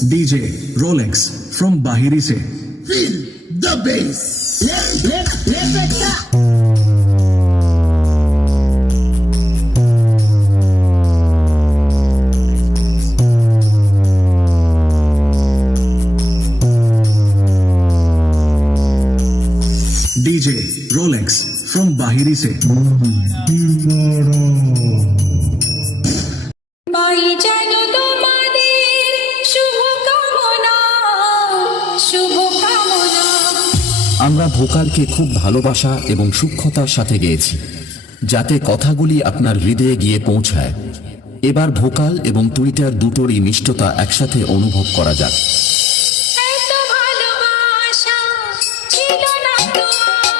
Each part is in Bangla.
DJ Rolex from Bahiri se. Feel the bass. DJ Rolex from Bahiri se. পাই যেন তোমাদের শুভকামনা শুভকামনা। আমরা ভোকালকে খুব ভালোবাসা এবং সূক্ষ্মতার সাথে গেয়েছি, যাতে কথাগুলি আপনার হৃদয়ে গিয়ে পৌঁছায়। এবার ভোকাল এবং টুইটার দুটোরই মিষ্টতা একসাথে অনুভব করা যাক। এত ভালোবাসা ছিল না তো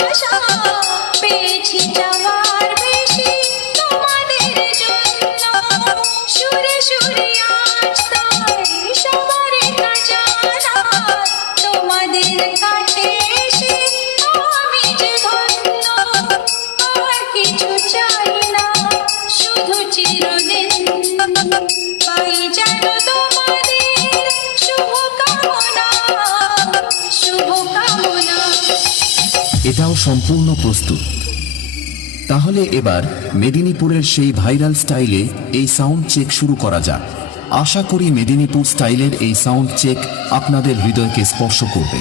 আশা, পেয়েছি যাওয়ার বেশি তোমাদের জন্য। সুরে সুরে আজ তাই সবার কাছে জানাই, তোমাদের কাছে এসে আমি যে ধন্য। আর কিছু চাই না, শুধু চিরদিন পাই যেন তোমাদের শুভকামনা শুভকামনা। এটাও সম্পূর্ণ প্রস্তুত। তাহলে এবার মেদিনীপুরের সেই ভাইরাল স্টাইলে এই সাউন্ড চেক শুরু করা যাক। আশা করি মেদিনীপুর স্টাইলের এই সাউন্ড চেক আপনাদের হৃদয়কে স্পর্শ করবে।